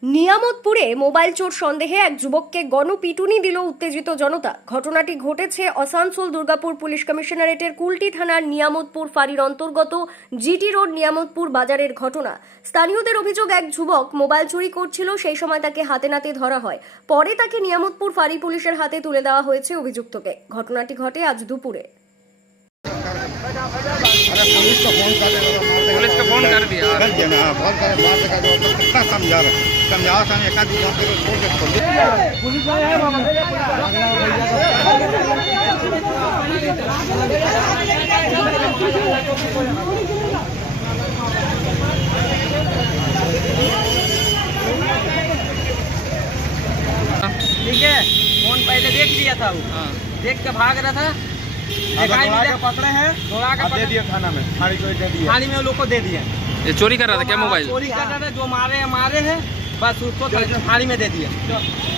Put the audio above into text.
দাসপুরে mobile চোর সন্দেহে এক যুবককে গণপিটুনি দিল উত্তেজিত জনতা ঘটনাটি ঘটেছে আসানসোল দুর্গাপুর পুলিশ কমিশনারেটের কুলটি থানার নিয়ামতপুর ফাঁড়ির অন্তর্গত জিটি রোড নিয়ামতপুর বাজারের ঘটনা স্থানীয়দের অভিযোগ এক যুবক মোবাইল চুরি করছিল সেই সময় তাকে হাতে নাতে ধরা হয় পরে তাকে নিয়ামতপুর ফাঁড়ি পুলিশের হাতে তুলে দেওয়া হয়েছে অভিযুক্তকে ঘটনাটি ঘটে আজ দুপুরে अरे पुलिस को फोन कर देगा तो मार देगा। पुलिस को फोन कर दिया कर दिया ना फोन कर मार देगा तो तो कितना समझा रहा एक छोड़ के छोड़ दिया ठीक है फ़ोन पहले देख लिया था वो। हाँ। देख के भाग रहा था। ही पकड़े हैं। के दे थाना में। थाने को दे दिए। थाली में लोग को दे दिया। ये चोरी कर रहा था क्या मोबाइल? चोरी कर रहा था जो मारे हैं मारे हैं। बस उसको थाली में दे दिया